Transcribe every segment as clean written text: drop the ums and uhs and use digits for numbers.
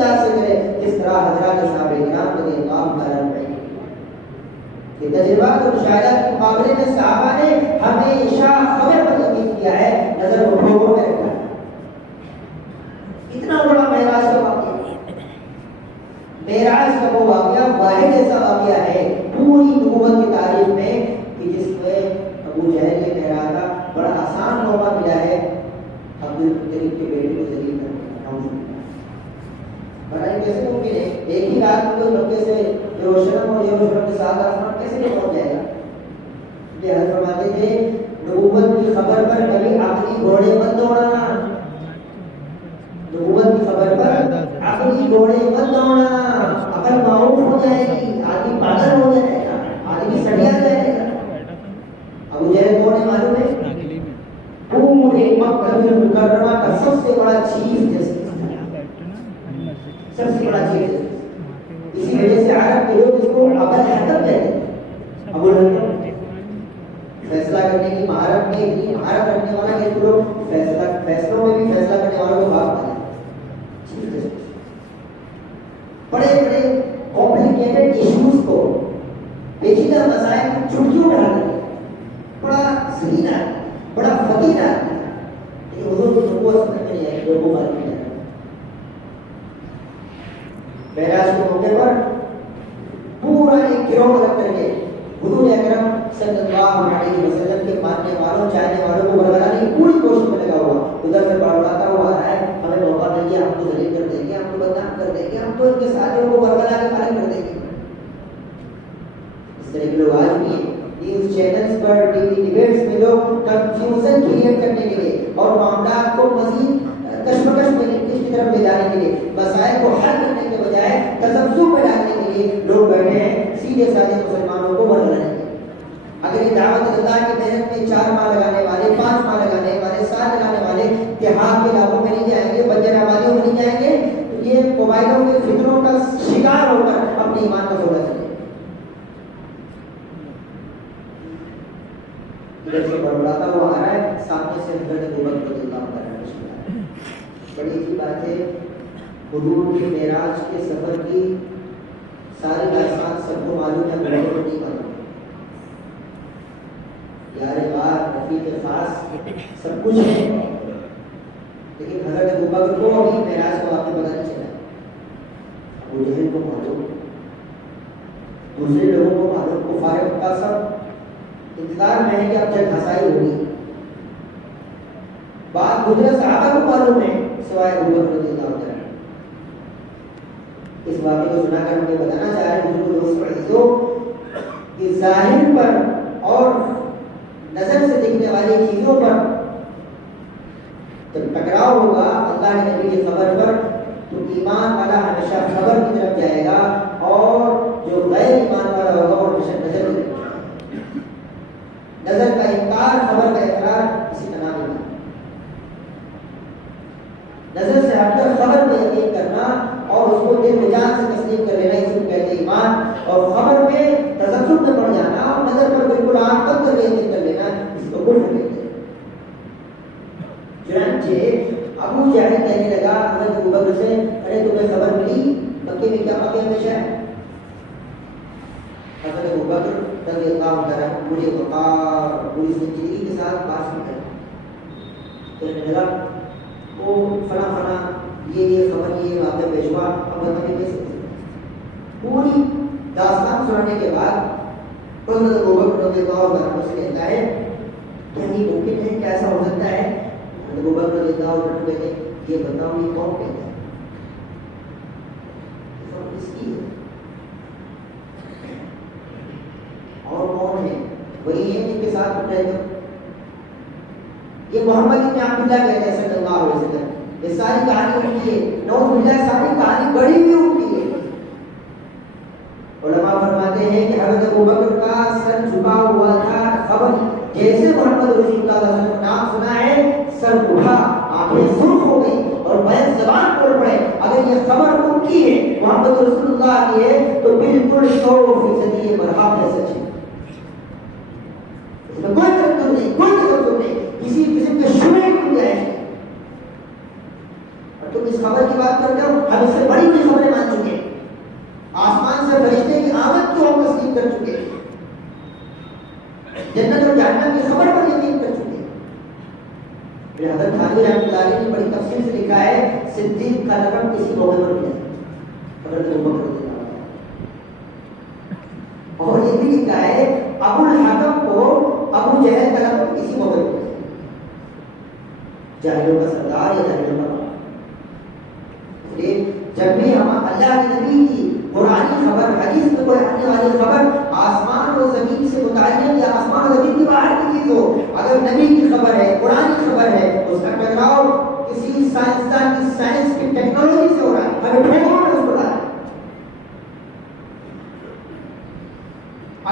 انداز سے کرے جس طرح حضرات صحابہ کرام رضی اللہ تعالیٰ عنہ یہ تجربات اور مشاہدات کے مقابلے میں صحابہ نے ہمیشہ خبر پر یقین کیا ہے، نظر کو ڈھوبو میں رکھا ہے۔ اتنا بڑا معراج کا واقعہ، معراج کا وہ واقعہ واحد ایسا واقعہ ہے پوری نبوت کی تاریخ میں کہ جس میں ابو جہل نے کہا تھا بڑا آسان موقع ملا ہے عبد المطلب کے بیٹے کو ذلیل کرنے کا۔ بڑا کیسے ممکن ہے ایک ہی رات میں کوئی مکے سے یروشلم اور یروشلم کے ساتھ آسمان کیسے نہیں پہنچ جائے گا؟ یہ حضرت فرماتے تھے نبوت کی خبر پر کبھی عقلی گھوڑے مت دوڑانا، نبوت کی خبر پر عقلی گھوڑے مت دوڑانا، عقل معروف ہو جائے گی، آدمی پاگل ہو جائے گا، آدمی سڑیا جائے گا۔ ابو جہل کون ہے معلوم ہے؟ پورے مکہ مکرمہ کا سب سے بڑا چیف جسٹس، سب سے بڑا چیف جسٹس۔ اسی وجہ سے عرب کے لوگ اس کو ابو الحکم کہتے ہیں۔ ابو الحکم فیصلہ کرنے کی مہارت میں اتنی مہارت رکھنے والا کہ لوگ فیصلوں میں بھی فیصلہ کرنے والوں کو بھاگ پائے۔ بڑے بڑے کمپلیکیٹڈ ایشوز کو، پیچیدہ مسائل کو چٹکیوں میں حل کرے، بڑا ذہین آدمی، بڑا فقیر آدمی، لیکن حضور کی نبوت سمجھ میں نہیں آئی، لوگوں کو معلوم نہیں آئی۔ معراج کے موقع پر پورا ایک گروہ الگ کر کے حضور اکرم صلی اللہ علیہ وسلم کے ماننے والوں چاہنے والوں کو برگلانے کی پوری کوشش میں لگا ہوا، ادھر سے بڑھاتا ہوا آ رہا ہے، ہمیں موقع مل گیا، ہم کو ذلیل کر دیں گے، ہم کو بدنام کر دیں گے، ہم تو ان کے ساتھیوں کو برگلا کے فارغ کر دیں گے۔ اس طرح کے لوگ آج بھی ہیں، نیوز چینلز پر، ٹی وی ڈیبیٹس میں لوگ کنفیوژن کریٹ کرنے کے لیے اور معاملات کو مزید کشمکش میں کی طرف لے جانے کے لیے، مسائل کو حل کرنے کے بجائے تذبذب میں ڈالنے کے لیے لوگ بیٹھے ہیں سیدھے سادھے مسلمانوں کو برگلانے کے لیے۔ اگر یہ دعوت اللہ کی محنت میں 4 ماہ لگانے والے، 5 ماہ لگانے والے، 7 لگانے والے دیہات کے علاقوں میں نہیں جائیں گے، بنجر آبادیوں میں نہیں جائیں گے، تو یہ موبائلوں کے فتنوں کا شکار ہو کر اپنے ایمان کا سودا چلے۔ ادھر سے بڑھاتا ہوا آ رہا ہے، سامنے سے حضرت ابوبکر رضی اللہ عنہ بڑی اچھی بات ہے۔ حضور کے معراج کے سفر کی ساری داستان سب کو معلوم ہے، بڑے کو نہیں معلوم۔ یار غار، رفیق خاص سب کچھ ہے، لیکن حضرت ابوبکر کو ابھی معراج کا واقعہ پتہ نہیں چلا۔ ابو جہل کو معلوم، دوسرے لوگوں کو معلوم، کفار مکہ سب انتظار میں ہے کہ اب جنگ ہنسائی ہوگی۔ بات گزرے صحابہ کو معلوم ہے سوائے ابوبکر رضی اللہ عنہ۔ اس واقعے کو سنا کر ہمیں بتانا چاہ رہے ہیں حضور عزیزو کہ ظاہر پر اور نظر سے دیکھنے والی چیزوں پر جب ٹکراؤ ہوگا اللہ کے نبی کی خبر پر، تو ایمان والا ہمیشہ خبر کی طرف جائے گا اور جو غیر ایمان والا ہوگا وہ ہمیشہ نظر کی طرف جائے گا۔ نظر کا انکار، خبر کا اقرار اسی طرح نہیں۔ نظر سے ہٹ کر خبر پہ یقین کرنا اور اس کو دل و جان سے تسلیم کر لینا، اسے کہتے ہیں ایمان، اور خبر پہ تذبذب میں پڑ جانا اور نظر پر بالکل آنکھ بند کر یقین کر لینا، اس کو کفر کہتے ہیں۔ چنانچہ ابو جہل کہنے لگا حضرت ابوبکر سے، ارے تمہیں خبر ملی مکے میں کیا واقعہ پیش ہے؟ حضرت ابوبکر رضی اللہ عنہ پورے وقار پوری سنجیدگی کے ساتھ بات سن کر کہنے لگا وہ فلاں فلاں یہ خبر یہ واقعہ پیش ہوا، اب بتائیے کیسے؟ پوری داستان سنانے کے بعد حضرت ابوبکر رضی اللہ عنہ سے کہتا ہے کیا یہ ممکن ہے، کیا ایسا ہو سکتا ہے؟ حضرت ابوبکر رضی اللہ عنہ کہتے ہیں یہ بتاؤ یہ کون کہتا ہے؟ اس کی اور کون ہے؟ وہی ہے جن کے ساتھ رہے گا۔ یہ محمد بن عبداللہ کہتے ہیں صلی اللہ علیہ وسلم، یہ ساری کہانی ان کی ہے، نعوذ باللہ ساری کہانی بڑی بھی ان کی ہے۔ علماء فرماتے ہیں کہ حضرت ابوبکر کا سر جھکا ہوا تھا، خبر جیسے محمد رسول اللہ صلی اللہ علیہ وسلم کا نام سنا ہے سر اٹھا، آنکھیں سرخ ہو گئی اور بیان زبان کھول پڑے۔ اگر یہ خبر ان کی ہے، محمد رسول اللہ کی ہے، تو بالکل 100% یہ برحق ہے، سچ ہے، اس میں کوئی تردد نہیں، کوئی تردد نہیں، کسی قسم کے شبہے کی گنجائش نہیں۔ اور تم اس خبر کی بات بات کرتے ہو ہم اس سے بڑی بڑی خبریں مان چکے ہیں. آسمان سے فرشتے کی آمد کو ہم تسلیم کر چکے ہیں. جنت اور جہنم کی خبر پر یقین کر چکے ہیں. حضرت تھانوی رحمۃ اللہ علیہ نے بڑی تفصیل سے لکھا ہے صدیق کا لقب کسی موقع پر ملا حضرت ابوبکر رضی اللہ عنہ. اور یہ بھی لکھا ہے ابو الحکم کو ابو جہل کا لقب کسی موقع پر ملا. جاہلوں کا سردار یا جاہلوں کا جب بھی ہم اللہ کے نبی کی قرآنی خبر حدیث میں کوئی آنے والی خبر آسمان و زمین سے متعلق یا آسمان و زمین کی باہر کی چیز ہو, اگر نبی کی خبر ہے قرآن کی خبر ہے اس کا ٹکراؤ کسی سائنسدان کی سائنس کی ٹیکنالوجی سے ہو رہا ہے, ہمیں ٹھیکانا اس کو ڈالا.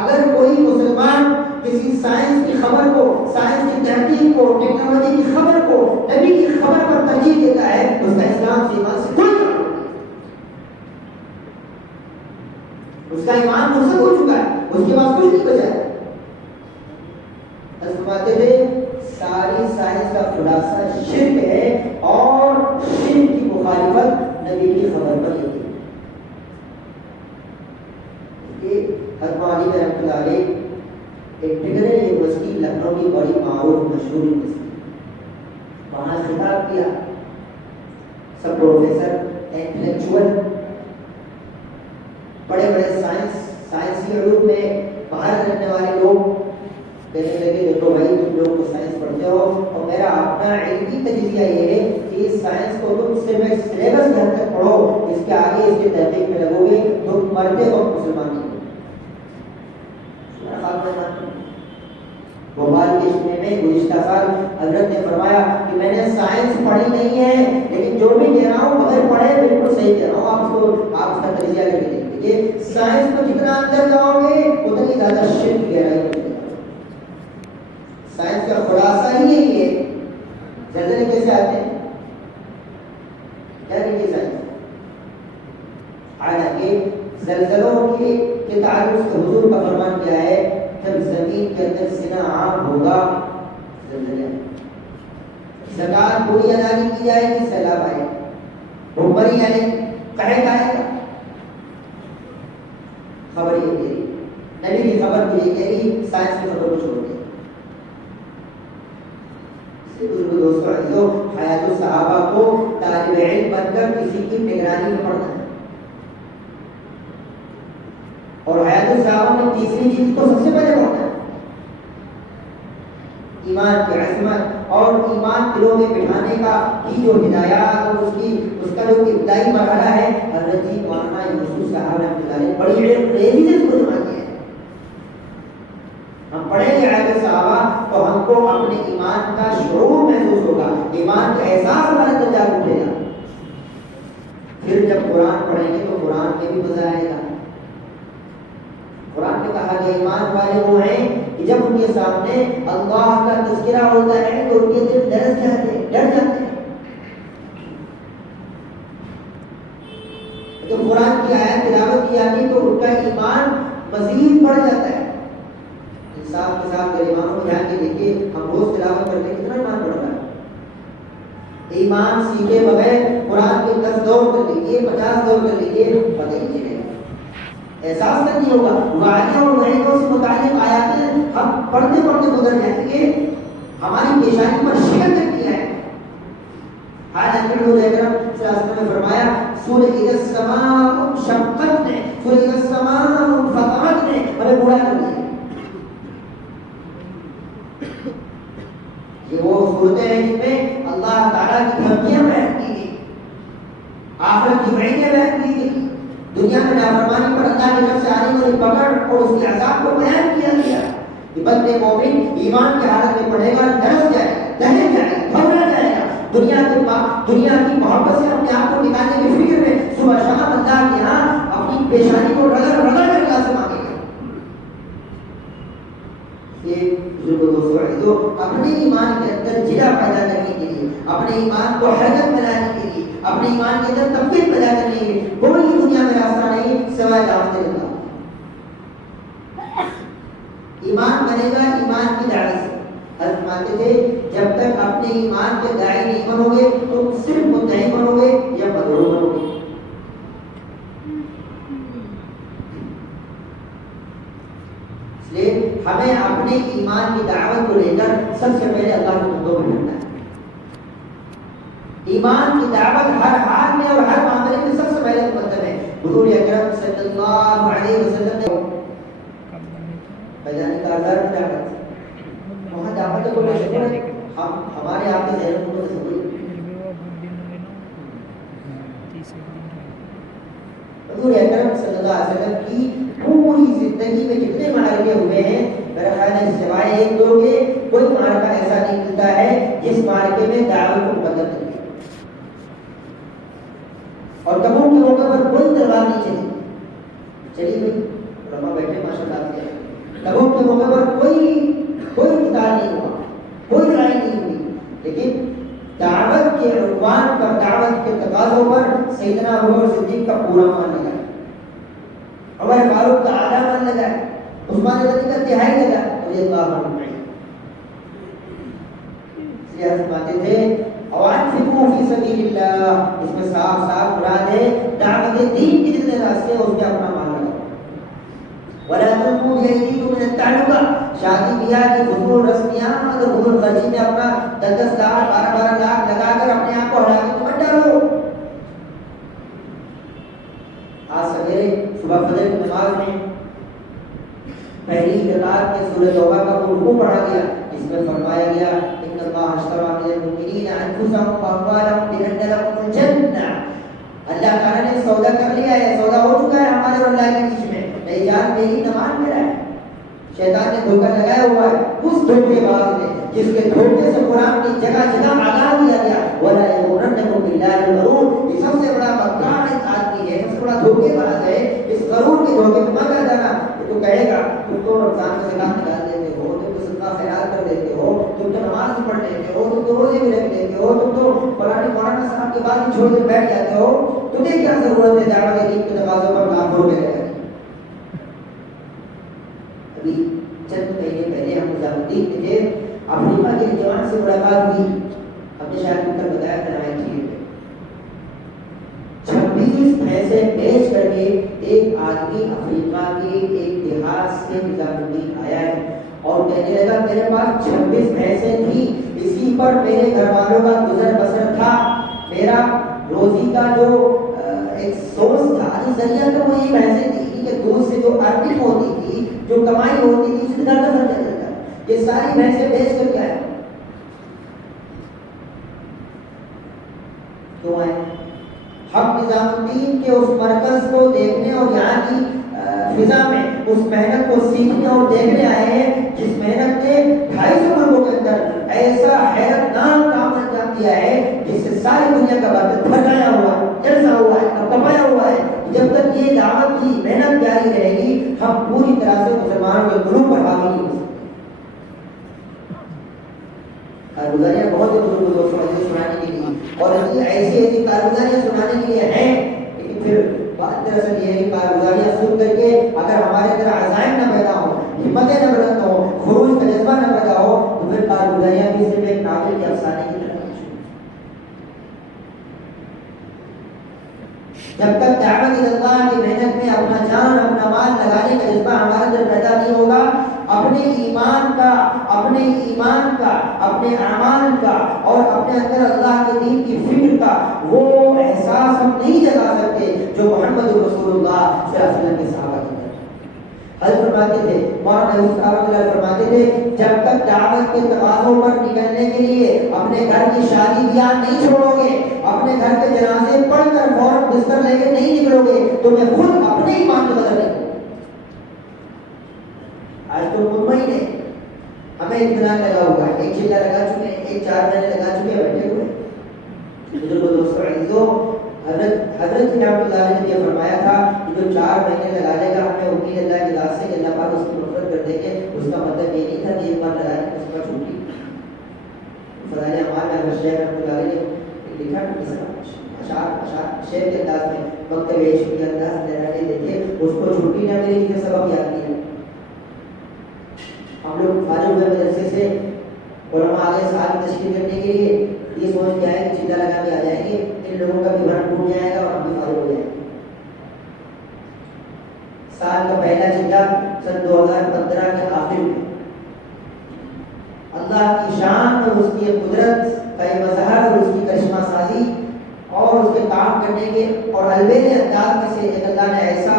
اگر کوئی مسلمان کسی سائنس کی خبر کو, سائنس کی تحقیق کو, ٹیکنالوجی کی خبر کو نبی کی خبر پر ترجیح دیتا ہے اس کا اسلام سے ایمان سے کوئی تعلق نہیں, اس کا ایمان مرسل ہو چکا ہے, اس کے پاس کچھ نہیں بچا ہے. فرماتے تھے ساری سائنس کا خلاصہ شرک ہے اور شرک کی مخالفت نبی کی خبر پر یقین. حضرت علی رحمۃ اللہ علیہ ایک ڈگری یونیورسٹی لکھنؤ کی بڑی معروف مشہور یونیورسٹی, وہاں خطاب کیا. سب پروفیسر انٹلیکچوئل بڑے بڑے سائنسی علوم میں باہر رہنے والے لوگ کہنے لگے دیکھو بھائی تم لوگ تو سائنس پڑھتے ہو اور میرا اپنا علمی تجزیہ یہ ہے کہ اس سائنس کو تم صرف سلیبس کے حد تک پڑھو, اس کے آگے اس کے تحقیق میں لگو گے تم مرتے وقت مسلمان نہیں ہو. بھوپال کے اجتماع میں گزشتہ سال حضرت نے فرمایا کہ میں نے سائنس پڑھی نہیں ہے لیکن جو بھی کہہ رہا ہوں اگر پڑھے بالکل صحیح کہہ رہا ہوں. آپ اس کا تجزیہ کر کے دیکھیے سائنس کو جتنا اندر جاؤ گے اتنی زیادہ شرک گہرائی ہوگی. سائنس کا خلاصہ ہی یہی ہے. زلزلے کیسے آتے ہیں, کیا کہتے ہیں سائنس, حالانکہ زلزلوں کے تعلق سے حضور کا فرمان کیا ہے جب زمین کے اندر سنا عام ہوگا زلزلے, زکات پوری ادا نہیں کی جائے گی سیلاب آئے, بھوکمری آئے, قحط آئے گا. خبر یہ کہہ رہی, نبی کی خبر کو یہ کہہ رہی, سائنس کی خبر کو چھوڑ دیں. دوستوں حیات الصحابہ کو طالب علم بن کر کسی کی نگرانی میں پڑھنا ہے, اور حیات الصحابہ میں تیسری چیز کو سب سے پہلے پڑھنا ہے ایمان کی عظمت اور ایمان دلوں میں بٹھانے کا کی جو ہدایات اور اس کا جو ابتدائی مرحلہ ہے. حضرت جی مولانا یوسف صاحب رحمۃ اللہ علیہ بڑی ریزی سے اس کو جمع کیا ہے. ہم پڑھیں گے آیت صحابہ تو ہم کو اپنے ایمان کا شعور محسوس ہوگا, ایمان کا احساس ہمارے اندر جاگ اٹھے گا. پھر جب قرآن پڑھیں گے تو قرآن میں بھی مزہ آئے گا. قرآن میں کہا کہ ایمان والے وہ ہیں کہ جب ان کے سامنے اللہ کا تذکرہ ہوتا ہے تو ان کے دل ڈر جاتے ہیں. جب قرآن کی آیت تلاوت کی جاتی ہے تو ان کا ایمان مزید بڑھ جاتا ہے. انصاف کے ساتھ اگر ایمانوں کو جان کے دیکھیے, ہم روز تلاوت کرتے ہیں کتنا ایمان بڑھتا ہے. ایمان سیکھے بغیر قرآن کے 10 دور کر لیجیے, 50 دور کر لیجیے, پتہ ہی نہیں چلے گا, احساس تک نہیں ہوگا. وعدے اور وعیدوں سے متعلق آیاتیں ہم پڑھتے پڑھتے گزر جائیں گے, ہماری پیشانی پر شکل تک نہیں آئے. حالانکہ حضور اکرم صلی اللہ علیہ وسلم نے فرمایا سورہ اذا السماء انشقت نے, سورہ اذا السماء انفطرت نے ہمیں بوڑھا کر دیا. یہ وہ صورتیں ہیں جن میں اللہ تعالیٰ کی دھمکیاں بیان کی گئی, آخرت کی وعیدیں بیان کی گئی, دنیا میں نافرمانی پر اللہ کی طرف سے آنے والی پکڑ اور اس کے عذاب کو بیان کیا گیا. کہ بندے مومن ایمان کی حالت میں پڑھے گا, ڈر جائے گا, دہل جائے گا, گھبرا جائے گا, دنیا کی محبت سے اپنے آپ کو نکالنے کی فکر میں صبح شام اللہ کے یہاں اپنی پیشانی کو رگڑ رگڑ کر اللہ سے مانگے گا. یہ جو اپنے ایمان کے اندر جلا پیدا کرنے کے لیے, اپنے ایمان کو حرکت میں لانے کے لیے, اپنے ایمان کے اندر تبدیل پیدا کرنے کے لیے کوئی دنیا میں راستہ نہیں سوائے دعوت اللہ. ایمان بنے گا ایمان کی دعوت سے, فرماتے تھے جب تک اپنے ایمان کے داعی نہیں بنو گے تم صرف مدعی بنو گے یا مدعو بنو گے. اس لیے ہمیں اپنے ایمان کی دعوت کو لے کر سب سے پہلے اللہ کے بندوں میں ڈھونڈنا ہے. ایمان کی دعوت ہر حال میں اور ہر معاملے میں سب سے پہلے مقدم ہے. حضور اکرم صلی اللہ علیہ وسلم نے بیان کارزار کی دعوت وہاں دعوت کو لے کر ہم ہمارے آپ کے ذہن کو تصور حضور اکرم صلی اللہ علیہ وسلم کی پوری زندگی میں جتنے معرکے ہوئے ہیں میرا خیال ہے سوائے ایک دو کے کوئی معرکہ ایسا نہیں ملتا ہے جس معرکے میں دعوت کو مقدم نہیں. اور تبوک کے موقع پر کوئی تلوار نہیں چلی گئی. علماء بیٹھے ماشاء اللہ. تبوک کے موقع پر کوئی قتال نہیں ہوا, کوئی لڑائی نہیں ہوئی, لیکن دعوت کے عنوان پر, دعوت کے تقاضوں پر سیدنا ابوبکر صدیق کا پورا مان لگا, عمر فاروق کا آدھا مان لگا, عثمان غنی کا تہائی لگا رضی اللہ عنہ. اس لیے فرماتے تھے وَأَنفِقُوا فِي سَبِيلِ اللَّهِ, اس میں صاف صاف مراد ہے دعوت دین کے جتنے راستے ہیں اس میں اپنا مان لگا. وَلَا تُلْقُوا بِأَيْدِيكُمْ إِلَى التَّهْلُكَةِ, شادی بیاہ کی فضول رسمیاں اگر فضول خرچی میں اپنا 10 لاکھ 12 لاکھ لگا کر اپنے آپ کو ہلاکت میں مت ڈالو. آج سویرے صبح فجر کی نماز میں پہلی رکعت میں سورۃ توبہ کا رکوع پڑھا گیا, اس میں فرمایا گیا ان اللہ اشترى من المؤمنین انفسهم واموالهم بان لهم الجنہ. اللہ تعالیٰ نے سودا کر لیا ہے, سودا ہو چکا ہے ہمارے اور اللہ کے بیچ میں. میری جان میری نماز میرا ہے. شیطان نے دھوکہ لگایا ہوا ہے اس دھوکے باز نے جس کے دھوکے سے قرآن کی جگہ جگہ آگاہ دیا گیا ولا یغرنکم باللہ الغرور. یہ سب سے بڑا مکار اس آدمی ہے, سب سے بڑا دھوکے باز ہے. اس غرور کے دھوکے میں مت آ جانا. تو کہے گا تم تو رمضان میں زکات نکال دیتے ہو, تم تو صدقہ خیرات کر دیتے ہو, تم تو نماز بھی پڑھ لیتے ہو, تم تو روزے بھی رکھ لیتے ہو, تم تو فلاں مولانا صاحب کے بعد چھوڑ کر بیٹھ جاتے ہو, تمہیں کیا ضرورت ہے دعوت دین کے تقاضوں پر کام ہو گئے. ابھی چند مہینے پہلے ہم نظامالدین میں تھے, افریقہ کے جوان سے ملاقات ہوئی. ہم نے شاید ان کا بتایا تھا نمائش میں 26 پیسے بیچ کر کے ایک آدمی افریقہ کے ایک دیہات سے نظامالدین آیا ہے اور کہنے لگا میرے پاس 26 پیسے تھی, اسی پر میرے گھر والوں کا گزر بسر تھا, میرا روزی کا جو ایک سورس تھا, ذریعہ تھا, وہ یہ پیسے تھی کہ دودھ سے جو ارننگ ہوتی تھی, جو کمائی ہوتی تھی, اس سے گھر کا خرچہ چلتا ہے. یہ ساری پیسے بیچ کر کے آئے. کیوں آئے؟ ہم نظام الدین کے اس مرکز کو دیکھنے اور یہاں کی فضا میں اس محنت کو سیکھنے اور دیکھنے آئے ہیں جس محنت نے 250 ملکوں کے اندر ایسا حیرت ناک کام انجام دیا ہے جس سے ساری دنیا کا برکت بھرکایا ہوا ہے, جلسا ہوا ہے, کپایا ہوا ہے. جب تک یہ دعوت کی محنت جاری رہے گی ہم پوری طرح سے مسلمانوں کے قلوب پر حاوی نہیں ہو سکتے. کارگزاریاں بہت ہی بزرگ دوستوں سنانے کے لیے اور ایسی کارگزاریاں سنانے کے لیے ہیں, لیکن پھر بات دراصل یہ ہے کہ کارگزاریاں سن کر کے اگر ہمارے اندر عزائم نہ پیدا ہو, ہمتیں نہ بلند ہو, خروج کا جذبہ نہ پیدا ہو, تو پھر کارگزاریاں بھی صرف ایک ناول کے افسانے کی طرح. جب تک دعوت اللہ کی محنت میں اپنا جان اپنا مال لگانے کا جذبہ ہمارے اندر پیدا نہیں ہوگا, اپنے ایمان کا, اپنے اعمال کا اور اپنے اندر اللہ کے دین کی فکر کا وہ احساس ہم نہیں جگا سکتے جو محمد رسول اللہ صلی اللہ علیہ وسلم کے صحابہ کے اندر. حضرت فرماتے تھے, مولانا صاحب فرماتے تھے جب تک دعوت کے تقاضوں پر نکلنے کے لیے اپنے گھر کی شادی بیاہ نہیں چھوڑو گے, اپنے گھر کے جنازے پڑھ کر فوراً بستر لے کے نہیں نکلو گے, تو میں خود اپنے ایمان کو بدل نہیں کروں. آج تو مطمئن ہے, ہمیں اطمینان لگا ہوا ہے, ایک چلہ لگا چکے ہیں, ایک 4 مہینے لگا چکے ہیں, بیٹھے ہوئے. بزرگوں دوستوں عزیزوں, حضرت رحمۃ اللہ علیہ نے یہ فرمایا تھا کہ جو 4 مہینے لگا لے گا ہمیں امید اللہ کی ذات سے کہ اللہ پاک اس کی مغفرت کر دیں گے, اس کا مطلب یہ نہیں تھا کہ ایک بار لگانے میں اس کا چھوٹی. فضائل اعمال میں حضرت شیخ رحمۃ اللہ علیہ نے لکھا اشعار شعر کے انداز میں مکتب عشق کے انداز میں دیکھیے اس کو چھٹی نہ ملی, جسے سبق یاد کیا. ہم لوگ فارغ ہوئے مدرسے سے علماء آگے سال تشکیل کرنے کے لیے یہ سوچ کے آئے کہ چلا لگا کے آ جائیں گے، ان لوگوں کا بھی بھرم ٹوٹ جائے گا اور ہم بھی فارغ ہو جائیں گے۔ سال کا پہلا چلا سن 2015 کے آخر میں اللہ کی شان اور اس کی قدرت کا مظہر اور اس کی کرشمہ سازی اور اس کے کام کرنے کے اور البیل انداز میں سے ایک اللہ نے ایسا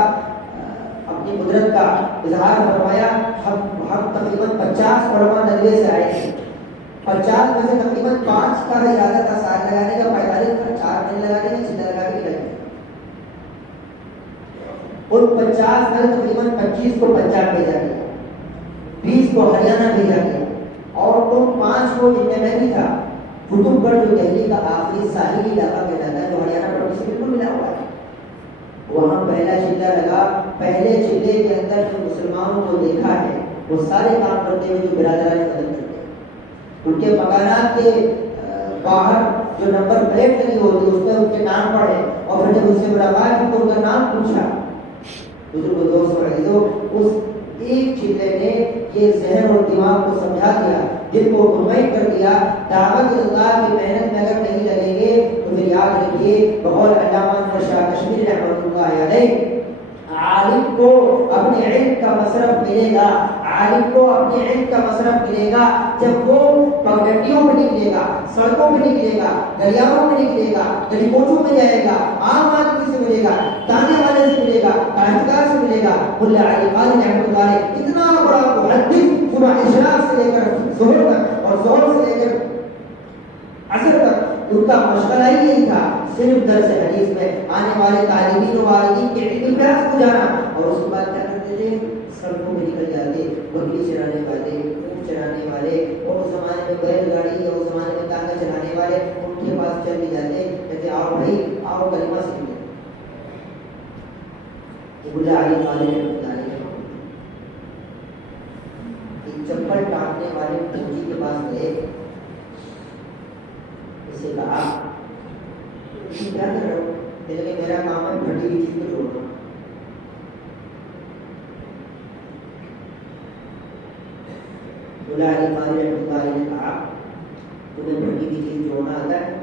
اپنی قدرت کا اظہار فرمایا۔ ہم تقریباً 50 علماء ندوے سے آئے تھے، 50 میں سے تقریباً 5 کا ارادہ تھا سال لگانے کا، 45 کا 4 مہینے لگانے کا، چلا لگا کے نکل گئے۔ ان 50 میں تقریباً 25 کو پنجاب بھیجا گیا، 20 کو ہریانہ بھیجا گیا، اور ان 5 کو جن میں میں بھی تھا قطب گڑھ جو دہلی کا آخری ساحلی علاقہ کہلاتا ہے جو ہریانہ پروینس سے بالکل ملا ہوا ہے، وہاں پہلا چلہ لگا۔ پہلے چلے کے اندر جو مسلمانوں کو دیکھا ہے وہ سارے کام کرتے ہوئے جو برادران مدد کرتے ہیں، ان کے مکانات کے باہر جو نمبر پلیٹ لگی ہوتی اس میں ان کے نام پڑھے، اور پھر جب ان سے ملاقات کی تو ان کا نام پوچھا۔ بزرگ دوست اور عزیزوں، اس ایک چلے نے یہ ذہن اور دماغ کو سمجھا دیا، جن کو مطمئن کر دیا دعوت اللہ کی محنت میں اگر نہیں لگیں گے تو پھر یاد رکھیے بقول علامہ شاہ کشمیری رحمۃ اللہ علیہ، عالم کو اپنے علم کا مصرف ملے گا، عالم کو اپنے علم کا مصرف ملے گا جب وہ پگڈنڈیوں میں نکلے گا، سڑکوں میں نکلے گا، دریاؤں میں نکلے گا، گلی کوچوں میں جائے گا، عام آدمی سے ملے گا، تانے والے سے ملے گا، کاشتکار سے ملے گا۔ ملا علی قاری رحمۃ اللہ علیہ اتنا بڑا محدث، صبح اشراق سے لے کر ظہر تک اور ظہر سے لے کر عصر تک ان کا مشغلہ ہی یہی تھا، صرف درس حدیث میں آنے والے طالبین و والدین کے علمی پیاس کو جانا، اور اس کے بعد کیا کرتے تھے، سڑکوں میں نکل جاتے، بکری چرانے والے، اونٹ چرانے والے، اور اس زمانے میں بیل گاڑی اور اس زمانے میں تانگے چلانے والے ان کے پاس چل بھی جاتے، کہتے آؤ بھائی آؤ کلمہ سیکھ لیں۔ ملا علی قاری رحمۃ اللہ علیہ ایک چپل ٹانگنے والے فوجی کے پاس گئے، اسے کہا تم کیا کر رہے ہو؟ کہنے لگے میرا کام ہے پھٹی ہوئی چیز کو جوڑنا۔ ملا علی قاری رحمۃ اللہ علیہ نے کہا تمہیں پھٹی ہوئی چیز جوڑنا آتا ہے؟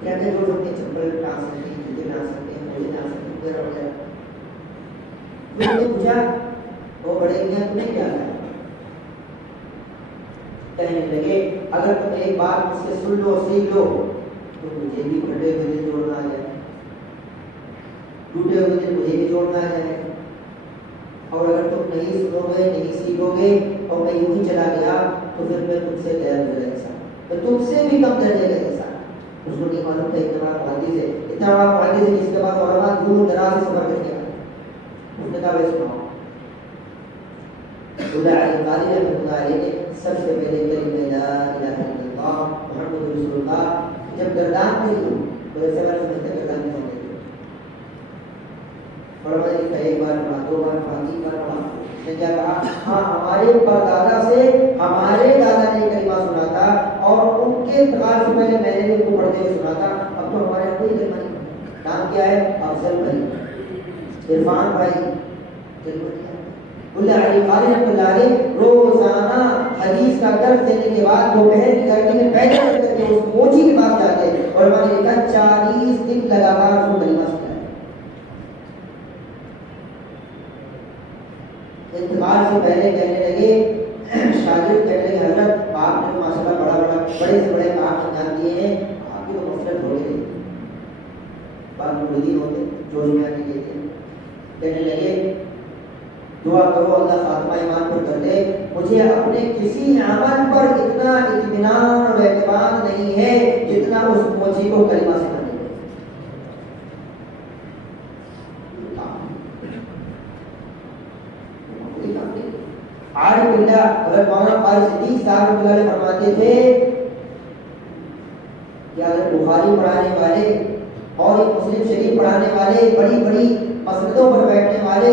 کیا کیا جوڑ سکتے ہیں؟ چپل ٹانگ سکتے ہیں، جوتے ٹانگ سکتے ہیں، موزے ٹانگ سکتے ہیں وغیرہ وغیرہ۔ پھر نے پوچھا وہ بڑے میاں تمہیں کیا ہے؟ کہنے لگے اگر تم ایک بات مجھ سے سن لو سیکھ لو تو مجھے بھی پھٹے ہوئے دل جوڑنا آ جائے، ٹوٹے ہوئے دل مجھے بھی جوڑنا آ جائے، اور اگر تم نہیں سنو گے نہیں سیکھو گے اور میں یوں ہی چلا گیا تو پھر میں تم سے غیر ہو جائے انسان، میں تم سے بھی کم درجے کا انسان۔ اس کو نہیں معلوم تھا اتنا بڑا محدث ہے، اتنا بڑا محدث ہے جس کے بعد علماء دور دراز سے سفر کر کے آئے۔ اس نے کہا بھائی سناؤ۔ ملا علی قاری رحمۃ اللہ علیہ نے سب سے پہلے کلمہ لا الہ الا اللہ محمد رسول اللہ جب گردان پہ ہی تو ایسے بار سمجھتے گردان میں ہوتے تھے، اور میں نے ایک بار پڑھا، 2 بار پڑھا، 3 بار پڑھا، نے کیا کہا ہاں ہمارے پردادا سے ہمارے دادا نے کلمہ سنا تھا اور ان کے انتقال سے پہلے میں نے بھی ان کو پڑھتے ہوئے سنا تھا، اب تو ہمارے کوئی کلمہ نہیں پڑھا۔ نام کیا ہے؟ افضل بھائی، عرفان بھائی، ملا علی قاری رحمۃ اللہ علیہ روزانہ حدیث کا درس دینے کے بعد دوپہر کی گرمی میں پیدل چل کر کے اس موچی کے پاس جاتے اور میں نے لکھا 40 دن لگاتار اس کو کلمہ سکھایا۔ انتقال سے پہلے کہنے لگے شاگرد کہنے لگے حضرت آپ نے ماشاءاللہ بڑے سے بڑے کام انجام دیے ہیں، آپ کی تو مفرت ہو گئی، بعد مریدین ہوتے جوش میں آ کے کہتے کہنے لگے دعا کرو اللہ خاتمہ ایمان پر کر دے، مجھے اپنے کسی عمل پر اتنا اطمینان اور اعتماد نہیں ہے جتنا اس موچی کو کلمہ سکھانے میں۔ عارف باللہ حضرت مولانا قاری صدیق صاحب رحمۃ اللہ علیہ فرماتے تھے کہ اگر بخاری پڑھانے والے اور ایک مسلم شریف پڑھانے والے بڑی بڑی مسجدوں پر بیٹھنے والے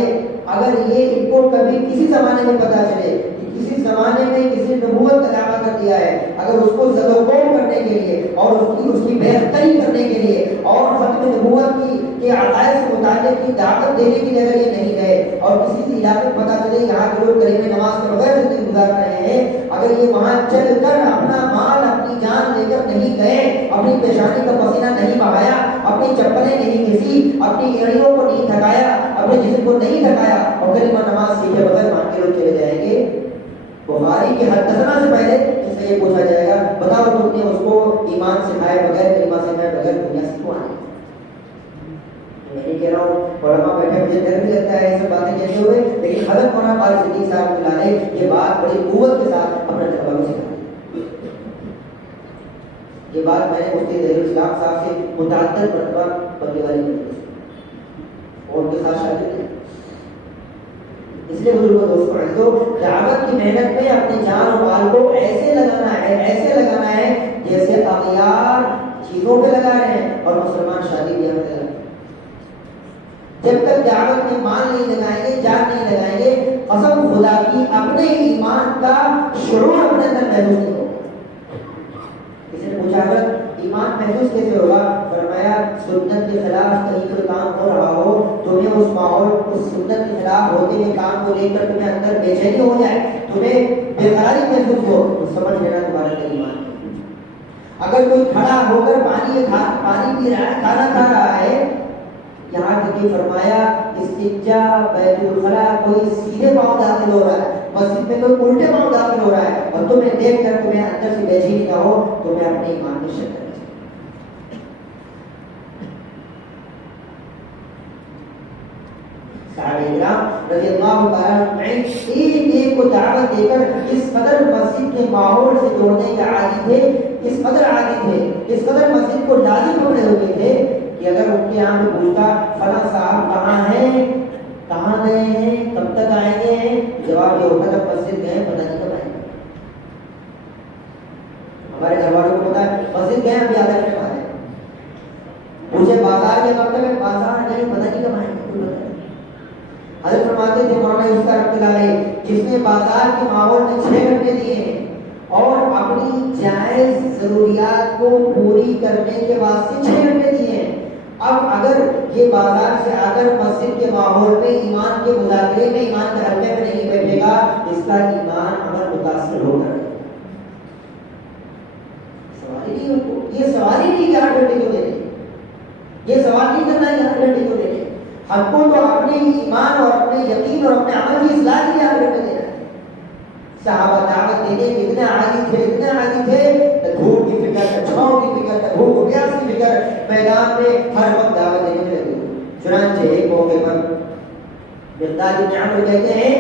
اگر یہ ان کو کبھی کسی زمانے میں پتہ چلے کہ کسی زمانے میں کسی نبوت کا دعویٰ کر دیا ہے، اگر اس کو زد و کوم کرنے کے لیے اور اس کی بہتری کرنے کے لیے اور ختم نبوت کے عقائد سے متعلق کی دعوت دینے کے لیے اگر یہ نہیں گئے اور کسی علاقے کو پتہ چلے یہاں کے لوگ قریب نماز کے بغیر زندگی گزار رہے ہیں، اگر یہ وہاں چل کر اپنا مال اپنی جان لے کر نہیں گئے، اپنی پیشانی کا پسینہ نہیں بہایا، اپنی چپلیں نہیں گھسی، اپنی ایڑیوں کو نہیں تھکایا، اپنے جسم کو نہیں تھکایا اور کلمہ نماز سیکھے بغیر مان کے لوگ چلے جائیں گے، بخاری کی حدثنا سے پہلے اس سے یہ پوچھا جائے گا بتاؤ تم نے اس کو ایمان سکھائے بغیر کلمہ سکھائے بغیر دنیا سے کیوں آنے؟ میں نہیں کہہ رہا ہوں علماء بیٹھے مجھے ڈر بھی لگتا ہے یہ سب باتیں کہتے ہوئے، لیکن حضرت مولانا قاری صدیق صاحب ملا نے یہ بات بڑی قوت کے ساتھ اپنے طلباء کو سکھائی۔ یہ بات میں نے مفتی ظہیر الاسلام صاحب سے متعدد مرتبہ پڑھنے والی کی اور ان کے ساتھ شاگرد ہیں۔ اس لیے بزرگ دوستوں عزیزو، دعوت کی محنت میں اپنی جان اور مال کو ایسے لگانا ہے جیسے اغیار چیزوں پہ لگا رہے ہیں اور مسلمان شادی بیاہ میں لگا رہے ہیں۔ جب تک دعوت میں مال نہیں لگائیں گے، جان نہیں لگائیں گے، قسم خدا کی اپنے ایمان کا شعور اپنے اندر محسوس نہیں ہوگا۔ کسی نے پوچھا حضرت ایمان محسوس کیسے ہوگا؟ فرمایا سنت کے خلاف کہیں کوئی کام ہو رہا ہو، تمہیں اس ماحول اس سنت کے خلاف ہوتے ہوئے کام کو لے کر تمہیں اندر بے چینی ہو جائے، تمہیں بے قراری محسوس ہو، تو سمجھ لینا تمہارا ایمان۔ اگر کوئی کھڑا ہو کر پانی پی رہا ہے، کھانا کھا رہا ہے، یہاں تک کہ فرمایا استنجا بیت الخلا کوئی سیدھے پاؤں داخل ہو رہا ہے، مسجد میں کوئی الٹے پاؤں داخل ہو رہا ہے اور تمہیں دیکھ کر تمہیں اندر سے بے چینی نہ ہو، تمہیں اپنے ایمان میں شک کرنا چاہیے۔ صحابہ کرام رضی اللہ تعالیٰ عنہم ایک ایک کو دعوت دے کر اس قدر مسجد کے ماحول سے جوڑنے کے عادی تھے، اس قدر عادی تھے، اس قدر مسجد کو لازم پکڑے ہوئے تھے کہ اگر ان کے یہاں پہ پوچھتا فلاں صاحب کہاں ہیں، کہاں گئے ہیں، کب تک آئیں گے، جواب یہ ہوتا تھا مسجد گئے پتہ نہیں کب آئیں گے۔ ہمارے گھر والوں کو پتا ہے مسجد گئے ابھی آدھا گھنٹے بعد آئیں گے، پوچھے بازار کے کب تک، بازار نہیں پتہ نہیں کب آئیں گے۔ حضرت فرماتے تھے مولانا یوسف رحمۃ اللہ علیہ، جس نے بازار کے ماحول میں 6 گھنٹے دیے ہیں اور اپنی جائز ضروریات کو پوری کرنے کے واسطے 6 گھنٹے دیے ہیں، اب اگر یہ بازار سے آ کر مسجد کے ماحول میں ایمان کے مذاکرے میں، ایمان کے حلقے میں نہیں بیٹھے گا، اس کا ایمان عمل متاثر ہوگا۔ سوال ہی نہیں، یہ سوال ہی نہیں کہ 8 گھنٹے کیوں دے رہے، یہ سوال نہیں کرنا ہے 8 گھنٹے کیوں دے رہے، ہم کو تو اپنے ایمان اور اپنے یقین اور اپنے عمل کی اصلاح کے لیے 8 گھنٹے دینا ہے۔ صحابہ دعوت دینے کے اتنے عادی تھے، دھوپ کی فکر، چھاؤں کی فکر، بھوک پیاس کی فکر، میدان میں ہر وقت دعوت دینے میں لگے ہوئے۔ چنانچہ ایک موقع پر مقداد بن عمرو کہتے ہیں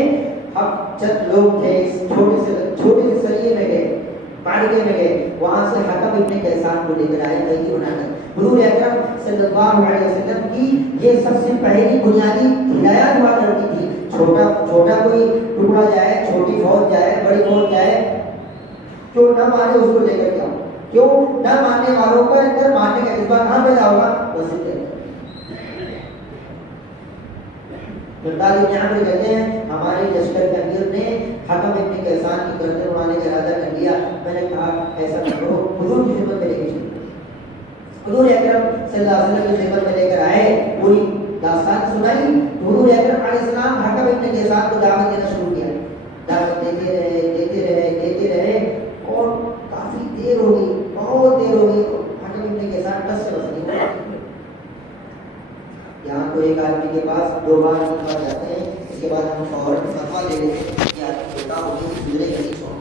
ہم چند لوگ تھے، اس چھوٹے سے سریے میں گئے، معرکے میں گئے، وہاں سے حکم ابن کیسان کو لے کر آئے قیدی بنا کر۔ حضور اکرم صلی اللہ علیہ وسلم کی یہ سب سے پہلی بنیادی ہدایات ہوا کرتی تھی، چھوٹا کوئی ٹکڑا جائے، چھوٹی فوج جائے، بڑی فوج جائے، جو نہ مانے اس کو لے کر جاؤ۔ کیوں؟ نہ ماننے والوں کا اندر ماننے کا جذبہ کہاں پیدا ہوگا؟ مسجد کے اندر۔ مقداد بن عمرو کہتے ہیں ہمارے لشکر کے امیر نے حکم ابن کیسان کی گردن اڑانے کا ارادہ کر لیا، میں نے کہا ایسا کرو، حضور کی خدمت میں لے کے چلو۔ حضور اکرم صلی اللہ علیہ وسلم کی خدمت میں لے کر آئے، پوری داستان سنائی، حضور اکرم علیہ السلام حکم ابن کیسان کو دعوت دینا شروع کیا، دعوت دیتے رہے اور کافی دیر ہو گئی، بہت دیر ہو گئی، حکم ابن کیسان بس سے بس نہیں ہوا۔ یہاں تو ایک آدمی کے پاس 2 بار جاتے ہیں، اس کے بعد ہم فوراً فتویٰ لے لیتے ہیں کہ آدمی چھوٹا ہو گئی گزرے کا نہیں چھوڑ۔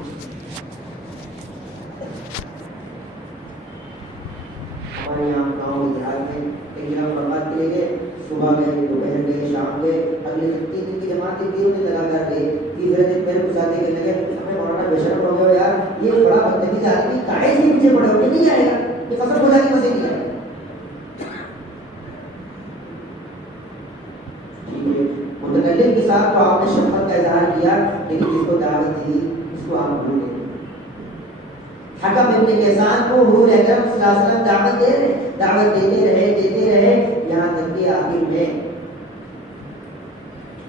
ہمارے یہاں گاؤں دیہات میں ایک جگہ برباد کے لیے گئے، صبح گئے، دوپہر گئے، شام گئے، اگلے دن 3 دن کی جماعت تھی، 3 دن لگا کر گئے، تیسرے دن پھر گزارنے کے لگے، ہمیں مولانا بے شرم ہو گیا یار، یہ بڑا بدتمیز آدمی کاہے سے پیچھے پڑے ہوئے نہیں آئے گا، یہ قسم خدا کی مسجد نہیں آئے گا۔ متکلم کے ساتھ تو آپ نے شفقت کا اظہار کیا، لیکن جس کو دعوت دی اس کو آپ بھول گئے۔ حکم ابن کیسان کو حضور اکرم صلی اللہ علیہ وسلم دعوت دیتے رہے، یہاں تک کہ آخر میں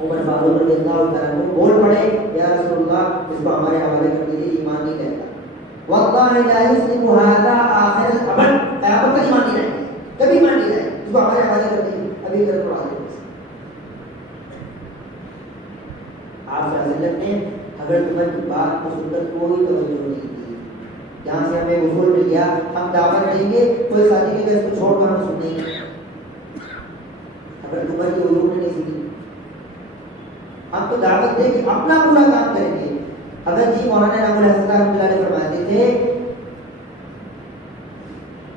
عمر فاروق رضی اللہ تعالیٰ عنہ بول پڑے یا رسول اللہ اس کو ہمارے حوالے کر دیجیے، ایمان نہیں کہتا، واللہ لا یسلم ھذا آخر الامر، قیامت تک ایمان نہیں رہے، کبھی ایمان نہیں رہے۔ اس کو ہمارے حوالے کر دیں ابھی کر پڑھا دیں. آپ صلی اللہ علیہ وسلم نے حضرت عمر کی بات کو سن کر کوئی توجہ نہیں کی. یہاں سے ہمیں اصول مل گیا ہم دعوت کریں گے کوئی ساتھی نہیں کہ اس کو چھوڑ کر ہم سنیں گے. حضرت عمر کی حضور نے نہیں سنی. ہم تو دعوت دیں کہ اپنا پورا کام کریں گے. حضرت جی مولانا رحمۃ اللہ علیہ فرماتے تھے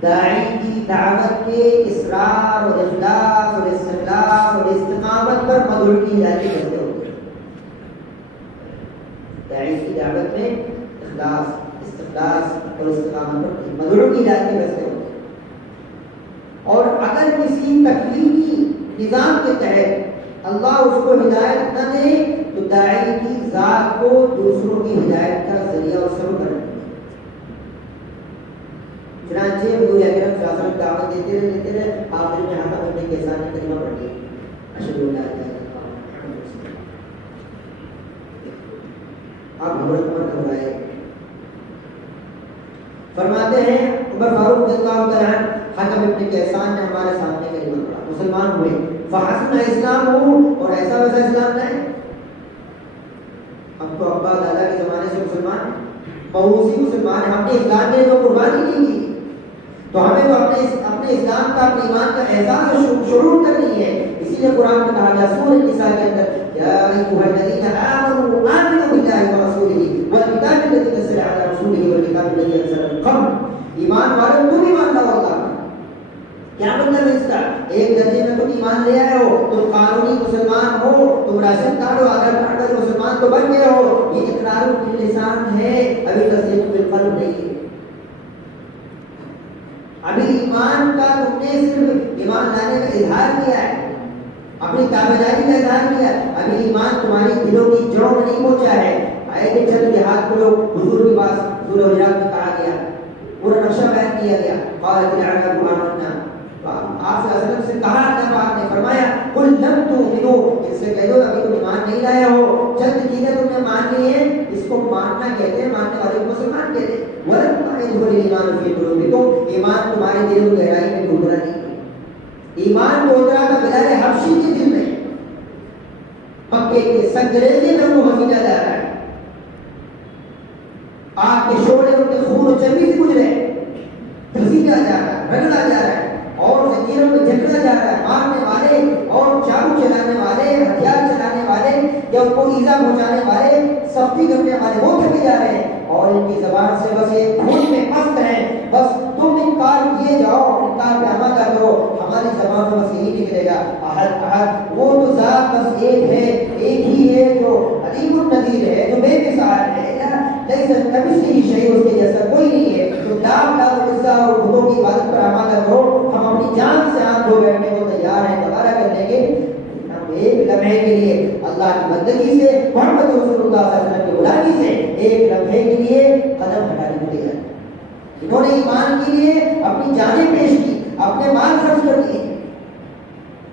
داعی کی دعوت کے اصرار اور اخلاص اور استقلال اور استقامت پر مدعو کی ہدایت کرتے ہوتے ہیں. داعی کی دعوت میں اخلاص استقلاص اور استقامت پر مدعو کی ہدایت کرتے ہوتے ہیں. اور اگر کسی تکلیفی نظام کے تحت اللہ اس کو ہدایت نہ دے تو داعی کی ذات کو دوسروں کی ہدایت کا ذریعہ اور سبب بنائے. چنانچہ حضور اکرم صلی اللہ علیہ وسلم دعوت دیتے رہے آخر میں حاتم ابن کیسان نے کلمہ پڑھ دیا اشہد ان لا الہ الا اللہ. آپ حضرت عمر گھبرائے فرماتے ہیں عمر فاروق رضی اللہ تعالیٰ عنہ حاتم ابن کیسان نے ہمارے سامنے کلمہ پڑھا مسلمان ہوئے فحسن اسلام ہو اور ایسا ویسا اسلام نہ ہے. ہم تو ابا دادا کے زمانے سے مسلمان ہیں موروثی مسلمان ہیں. ہم نے اسلام کے لیے تو قربانی نہیں کی تو ہمیں تو اپنے اسلام کا اپنے ایمان کا احساس اور شعور کرنی ہے. اسی لیے قرآن میں کہا گیا سورہ النساء کے اندر یا ایھا الذین آمنوا آمنوا باللہ ورسولہ والکتاب الذی نزل علی رسولہ والکتاب الذی انزل من قبل. ایمان والو تم ایمان لاؤ اللہ کا. کیا مطلب ہے اس کا؟ ایک درجے میں تم ایمان لے آئے ہو تم قانونی مسلمان ہو تم راشن کارڈ اور آدھار کارڈ پر مسلمان تو بن گئے ہو. یہ اقرار باللسان ہے ابھی تصدیق بالقلب نہیں ہے. ابھی ایمان کا تم نے صرف ایمان لانے کا اظہار کیا ہے اپنی تابعداری کا اظہار کیا ہے. ابھی ایمان تمہاری دلوں کی جڑوں میں نہیں پہنچا ہے. آئے کہ چند جہاد کو لوگ حضور کے پاس حضور حجرات میں کہا گیا پورا نقشہ بیان کیا گیا قالت العرب آمنا. آپ صلی اللہ علیہ وسلم سے کہا اللہ پاک نے فرمایا قل لم تؤمنوا ان سے کہہ دو ابھی تم ایمان نہیں لائے ہو. چند چیزیں تم نے مان لی ہیں اس کو ماننا کہتے ہیں ماننے والے کو مسلمان کہتے ہیں. ولما يدخل الايمان في قلوبكم ایمان تمہارے دل کی گہرائی میں اترا نہیں ہے. ایمان تو اترا تھا بلال حبشی کے دل میں مکے کے سنگریزے میں وہ حسینہ جا رہا ہے. آگ کے شعلے ان کے خون و چربی سے گزرے گھسیٹا جا رہا ہے رگڑا جا رہا ہے اور زنجیروں میں جکڑا جا رہا ہے. مارنے والے اور چاقو چلانے والے ہتھیار چلانے والے یا ان کو ایذا پہنچانے والے سختی کرنے والے وہ تھکے جا رہے ہیں اور ان کی زبان سے بس ایک خون میں مست ہیں. بس تم انکار کیے جاؤ انکار پہ عمل کر دو ہماری زبان سے بس یہی نکلے گا احد احد. وہ تو ذات بس ایک ہے ایک ہی ہے جو علیم النذیر ہے جو بے مثال ہے لیکن کمثلہ شیء اس کے جیسا کوئی نہیں ہے. تو لاکھ لاکھ عزا اور بتوں کی عبادت پر عمل کرو. ہم اپنی جان سے ہاتھ دھو بیٹھنے کو تیار ہیں دوبارہ کر لیں گے. ہم ایک لمحے کے لیے اللہ کی بندگی سے محمد رسول اللہ صلی اللہ علیہ وسلم کی غلامی سے ایک لمحے کے لیے قدم ہٹانے کو تیار ہیں. انہوں نے ایمان کے لیے اپنی جانیں پیش کی اپنے مال خرچ کر دیے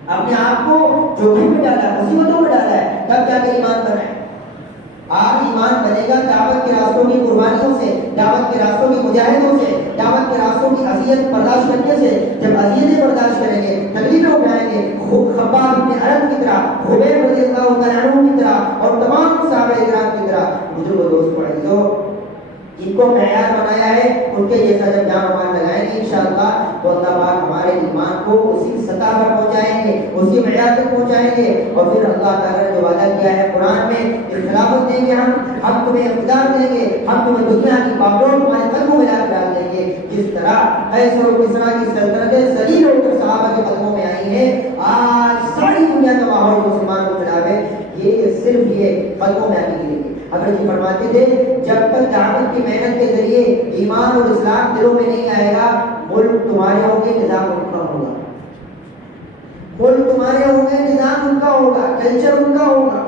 اپنے آپ کو جوخم میں ڈالا مصیبتوں میں ڈالا ہے تب جا کے ایمان بنا ہے. آج ایمان بنے گا دعوت کے راستوں کی قربانیوں سے دعوت کے راستوں کی مجاہدوں سے دعوت کے راستوں کی اذیت برداشت کرنے سے. جب اذیتیں برداشت کریں گے تکلیفیں اٹھائیں گے خباب بن عرب کی طرح خبیب رضی اللہ تعالیٰ عنہ کی طرح اور تمام صحابہ کرام کی طرح مجھے وہ دوست پڑھیں جو جن کو معیار بنایا ہے ان کے جیسا جب جان مان لگائیں گے انشاءاللہ تو اللہ پاک ہمارے ایمان کو اسی سطح پر پہنچائیں گے اسی معیار تک پہنچائیں گے. اور پھر اللہ تعالیٰ نے جو وعدہ کیا ہے قرآن میں خلافت دیں گے ہم تمہیں اقتدار دیں گے ہم تمہیں دنیا کی باغوں تمہارے قدموں میں لا کر ڈال دیں گے. جس طرح قیصر و کسریٰ کی سلطنتیں ذلیل ہو کر صحابہ کے قدموں میں آئی ہیں آج ساری دنیا کا ماحول مسلمانوں کے خلاف ہے. یہ صرف یہ قدموں میں آنے کے لیے حضرت جی فرماتے تھے جب تک دعوت کی محنت کے ذریعے ایمان اور اسلام دلوں میں نہیں آئے گا ملک تمہارے ہوں گے نظام ان کا ہوگا. ملک تمہارے ہوں گے نظام ان کا ہوگا کلچر ان کا ہوگا.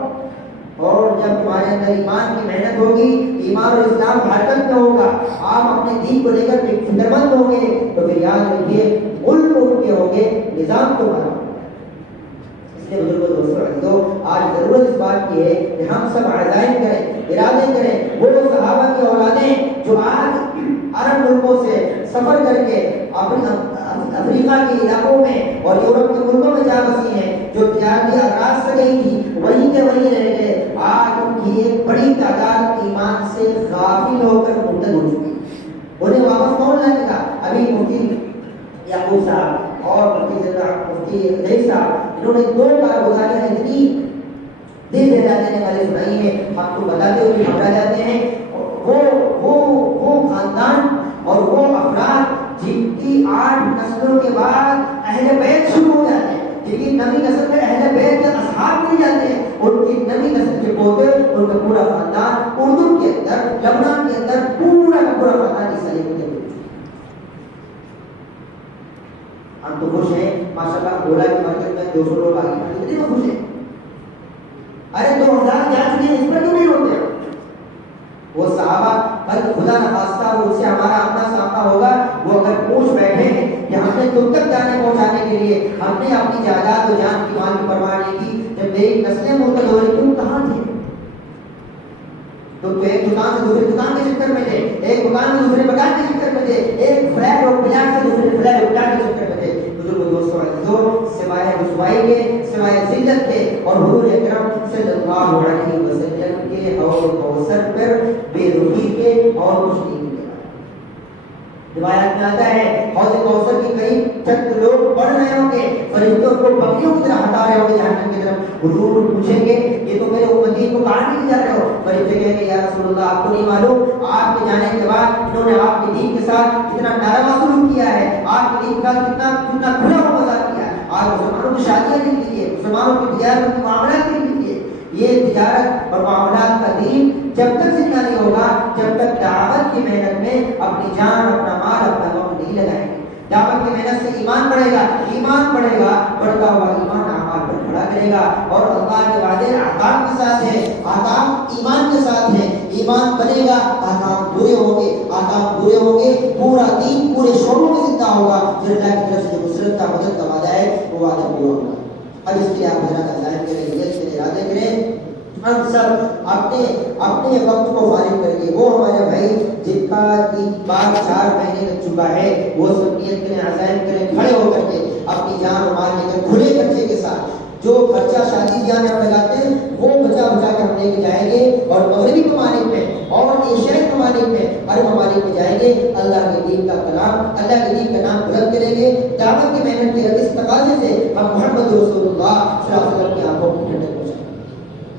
اور جب تمہارے اندر ایمان کی محنت ہوگی ایمان اور اسلام حرکت میں ہوگا آپ اپنے دین کو لے کر فکر مند ہوں گے تو پھر یاد رکھیے ملک ان کے ہوں گے نظام تمہارا ہوگا. بزرگوں دوستوں آج ضرورت اس بات کی ہے کہ ہم سب عزائم کریں ارادے کریں. وہ صحابہ کی اولادیں جو آج عرب ملکوں سے سفر کر کے افریقہ کے علاقوں میں اور یورپ کے ملکوں میں جا بسی ہیں، جو تجارتی اغراض سے گئی تھی وہیں کے وہیں رہ گئے، آج ان کی ایک بڑی تعداد ایمان سے غافل ہو کر مرتد ہو چکی، انہیں واپس کون لائے گا؟ ابھی مفتی یعقوب صاحب اور مفتی رئیس صاحب انہوں نے 2 کارگزاریاں اتنی دل دہلا دینے والے سنائی ہیں، ہم کو بتاتے ہوئے گھبرا جاتے ہیں۔ وہ خاندان اور وہ افراد جن کی 8 نسلوں کے بعد اہل بیت شروع ہو جاتے ہیں، جن کی نویں نسل میں اہل بیت کے اصحاب مل جاتے ہیں، ان کی نویں نسل کے پوتے، ان کا پورا خاندان اردن کے اندر، لبنان کے اندر پورا کا پورا خاندان اس علی کو ہم تو خوش ہیں ماشاءاللہ، گولا کی مرکز میں 200 لوگ آ گئے، کتنے میں خوش ہیں؟ ارے 2000 جا چکے ہیں، اس پر کیوں نہیں ہوتے؟ وہ صحابہ بل خدا نخواستہ ان سے ہمارا آمنا سامنا ہوگا، وہ اگر پوچھ بیٹھے ہیں کہ ہم نے تم تک جانے پہنچانے کے لیے ہم نے اپنی جائیداد و جان کی مال کی پرواہ نہیں کی، جب میری نسلیں مرتد ہو رہی تم کہاں تھے؟ تم تو ایک دکان سے دوسری دکان کے چکر میں تھے، ایک دکان سے دوسرے مکان کے چکر میں تھے، ایک فلیٹ اور پلاٹ سے دوسرے فلیٹ اور پلاٹ کے چکر میں تھے۔ بزرگ دوستوں عزیزوں، سوائے رسوائی کے، سوائے ذلت کے اور حضور اکرم صلی اللہ علیہ وسلم کے حوض کوثر پر بے رخی کے اور کچھ نہیں ملے گا۔ روایت میں آتا ہے حوض کوثر کے قریب چند لوگ پڑھ رہے ہوں گے، فرشتوں کو بکریوں کی طرح ہٹا رہے ہوں گے جہنم کی طرف، حضور پوچھیں گے یہ تو میرے امتی کو کہاں لے جا رہے ہو؟ فرشتے کہیں گے یا رسول اللہ آپ کو نہیں معلوم آپ کے جانے کے بعد انہوں نے آپ کے دین کے ساتھ کتنا ناروا سلوک کیا ہے، آپ کے دین کا کتنا کھلا ہوا مذاق کیا ہے، آج مسلمانوں کی شادیاں نہیں کی ہے، مسلمانوں کی تجارت کی معاملات نہیں کی ہے۔ یہ تجارت اور معاملات کا دین جب تک زندہ نہیں ہوگا، جب تک دعوت کی محنت میں اپنی جان، اپنا مال، اپنا وقت نہیں لگائیں گے۔ دعوت کی محنت سے ایمان بڑھے گا، ایمان بڑھے گا، بڑھتا ہوا ایمان اعمال پر کھڑا کرے گا، اور اللہ کے وعدے احکام کے ساتھ ہے، احکام ایمان کے ساتھ ہے، ایمان بنے گا، احکام پورے ہوں گے، احکام پورے ہوں گے، پورا دین پورے شعبوں میں زندہ ہوگا، جو اللہ کی طرف سے نصرت کا مدد کا وعدہ ہے وہ وعدہ پورا ہوگا۔ اب اس کے لیے آپ حضرات عزائم کریں، نیت کریں، ارادے کریں، ہم سب اپنے وقت کو فارغ کریے۔ وہ ہمارے بھائی جن کا 3 بار 4 مہینے لگ چکا ہے، وہ سب نیت کریں، عزائم کریں، کھڑے ہو کر کے اپنی جان و مال لے کر کھلے خرچے کے ساتھ جو خرچہ شادی بیاہ میں ہم لگاتے ہیں وہ بچا بچا کے ہم لے کے جائیں گے، اور مغربی ممالک میں اور ایشیائی ممالک میں، عرب ممالک میں جائیں گے، اللہ کے دین کا کلام، اللہ کے دین کا نام بلند کریں گے۔ دعوت کی محنت کے اس تقاضے سے ہم محمد رسول اللہ صلی اللہ علیہ وسلم کی آنکھوں کو